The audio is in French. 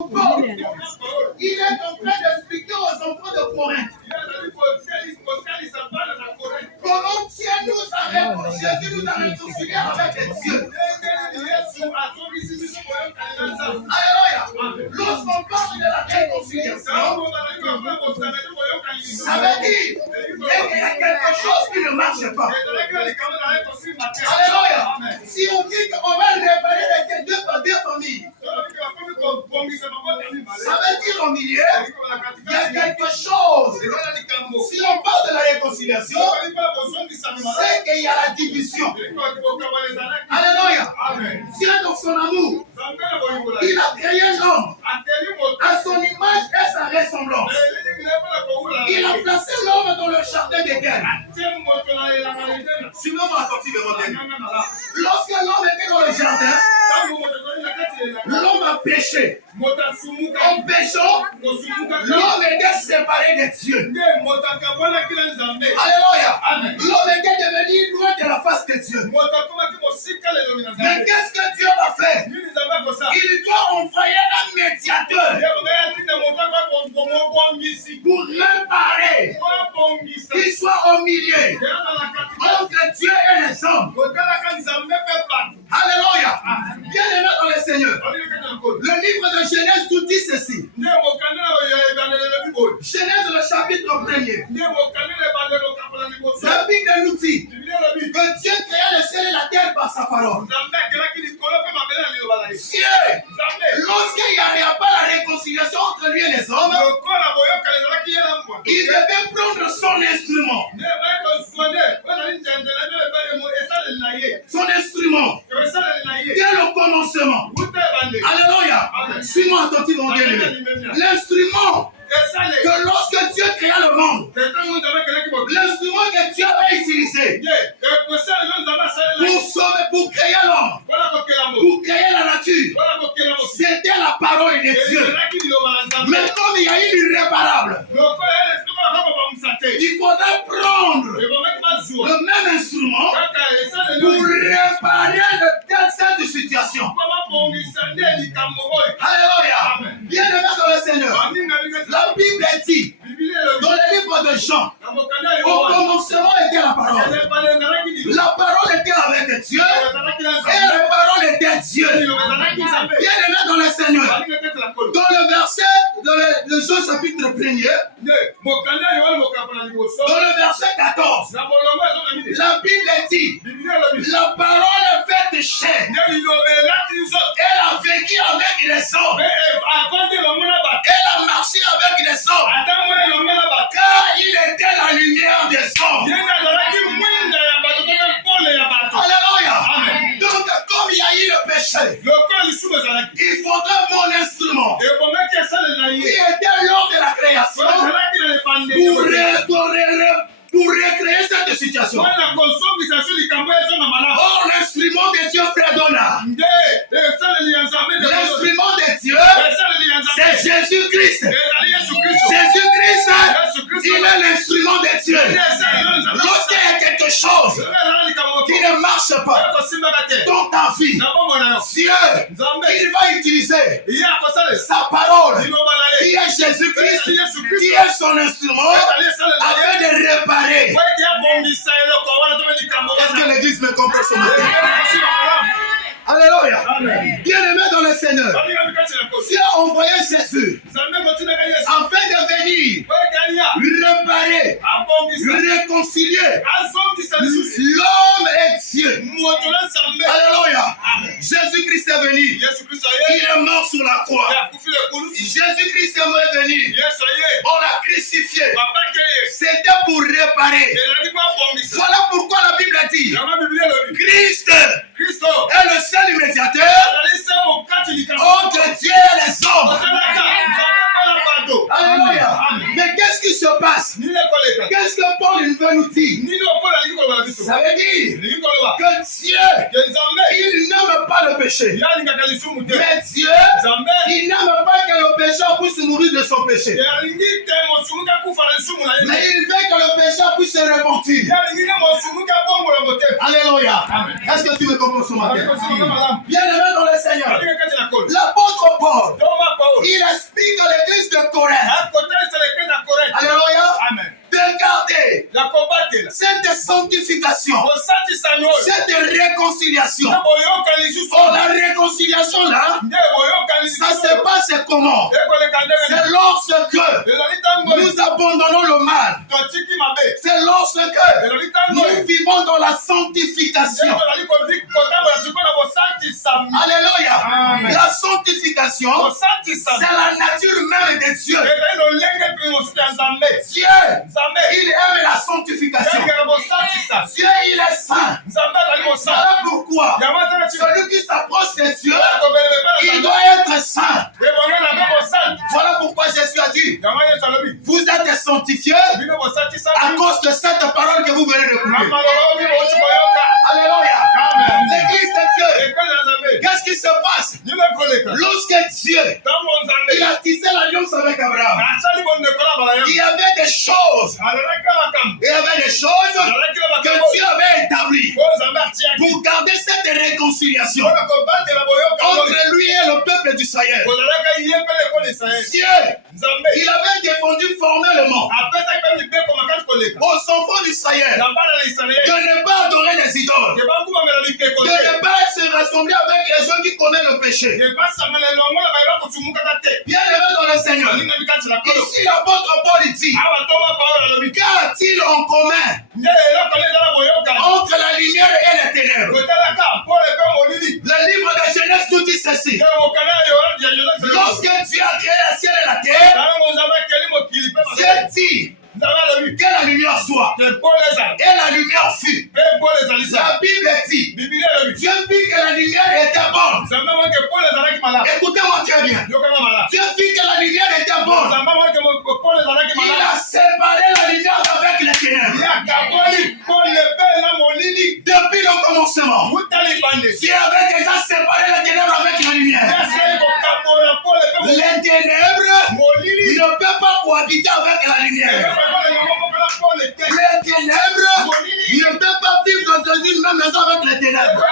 Il est en train d'expliquer aux enfants de Corinthe comment Dieu nous a réconciliés, Jésus nous a réconciliés avec les dieux. Alléluia. Lorsqu'on parle de la réconciliation, ça veut dire qu'il y a quelque chose qui ne marche pas. Alléluia. Si on dit qu'on va réparer les deux familles, ça veut dire au milieu, il y a quelque chose. Si on parle de la réconciliation, c'est qu'il y a la division. Alléluia. Dieu dans son amour, il a créé l'homme à son image et sa ressemblance. Il a placé l'homme dans le jardin d'Éden. Suivez-moi attentivement. Lorsque l'homme était dans le jardin, l'homme a péché. En péchant, l'homme était séparé de Dieu. Alléluia. L'homme était devenu loin de la face de Dieu. Mais qu'est-ce que Dieu a fait? Il doit envoyer un médiateur pour réparer, qu'il soit au milieu entre Dieu et les hommes. Alléluia. Bien-aimé dans le Seigneur, le livre de Genèse nous dit ceci. Genèse, le chapitre 1er. La Bible nous dit que Dieu créa le ciel et la terre par sa parole. Dieu, lorsqu'il n'y avait pas la réconciliation entre lui et les hommes, il devait prendre son instrument. Son instrument, dès le commencement. Alléluia. Suis-moi attentivement, bien-aimé. L'instrument que lorsque Dieu créa le monde, l'instrument que Dieu avait utilisé pour sauver, pour créer l'homme, pour créer la nature, c'était la parole de Dieu. Mais comme il y a eu l'irréparable, il faudrait prendre le même instrument pour réparer cette situation. Alléluia. Bien-aimé dans le Seigneur, la Bible dit dans le livre de Jean, au commencement était la parole. La parole était avec Dieu et la parole était Dieu. Bien-aimé dans le Seigneur, dans le verset de Jean chapitre 1er, dans le verset 14, la Bible dit la parole est faite chair. Elle a vécu avec les hommes. Elle a marché avec les hommes. Car il était la lumière des hommes. Alléluia. Donc comme il y a eu le péché, il faudrait mon instrument qui était lors de la création pour recréer cette situation. Or, l'instrument de Dieu, frère Donna, l'instrument de Dieu, c'est Jésus-Christ. Jésus-Christ, il est l'instrument de Dieu. Lorsqu'il y a quelque chose qui ne marche pas dans ta vie, Dieu, il va utiliser sa parole, qui est Jésus-Christ, qui est son instrument, afin de réparer. Est-ce que l'église me comprend ce matin? Alléluia. Bien-aimé dans le Seigneur, Dieu a envoyé Jésus afin de venir réparer, réconcilier l'homme et Dieu. Alléluia. Jésus-Christ est venu. Il est mort sur la croix. Jésus-Christ est venu. On l'a crucifié. C'était pour réparer. Voilà pourquoi la Bible dit Christ est le seul médiateur entre Dieu et les hommes. Alléluia. Mais qu'est-ce qui se passe? Qu'est-ce que Paul veut nous dire? Ça veut dire que Dieu, il n'aime pas le péché. Mais Dieu, il n'aime pas que le pécheur puisse mourir de son péché. Mais il veut que le pécheur puisse se repentir. Alléluia. Est-ce que tu me comprends ce matin? Bien-aimé dans le Seigneur, l'apôtre Paul, il explique à l'église de Corinthe. Alléluia. De garder cette sanctification, cette réconciliation. Oh, la réconciliation là, ça se passe comment? C'est lorsque nous abandonnons le mal. C'est lorsque nous vivons dans la sanctification. Alléluia. La sanctification, c'est la nature même de Dieu. Dieu, il aime la sanctification. Dieu, il est saint. Voilà pourquoi celui qui s'approche de Dieu, il doit être saint. Voilà pourquoi Jésus a dit, vous êtes sanctifiés à cause de cette parole que vous venez d'écouter. Alléluia. L'église de Dieu, qu'est-ce qui se passe? Lorsque Dieu, il a tissé l'alliance avec Abraham, il y avait des choses, que Dieu avait établies pour garder cette réconciliation entre lui et le peuple d'Israël. Dieu, il avait défendu formellement aux enfants d'Israël de ne pas adorer les idoles, de ne pas se rassembler avec les gens qui connaissent le péché. Bien aimé dans le Seigneur, ici l'apôtre Paul dit, qu'a-t-il en commun entre la lumière et les ténèbres? Le livre de Genèse tout dit ceci. Lorsque Dieu a créé le ciel et la terre, Dieu dit que la lumière soit. Et la lumière fut. La Bible dit, Dieu vit que la lumière était bonne. Écoutez-moi très bien. Dieu vit que la lumière était bonne. Il a séparé la lumière avec les ténèbres. Depuis le commencement, Dieu avait déjà séparé les ténèbres avec la lumière. Les ténèbres ne peuvent pas cohabiter avec la lumière. Les ténèbres ne peuvent pas vivre dans une même maison avec les ténèbres.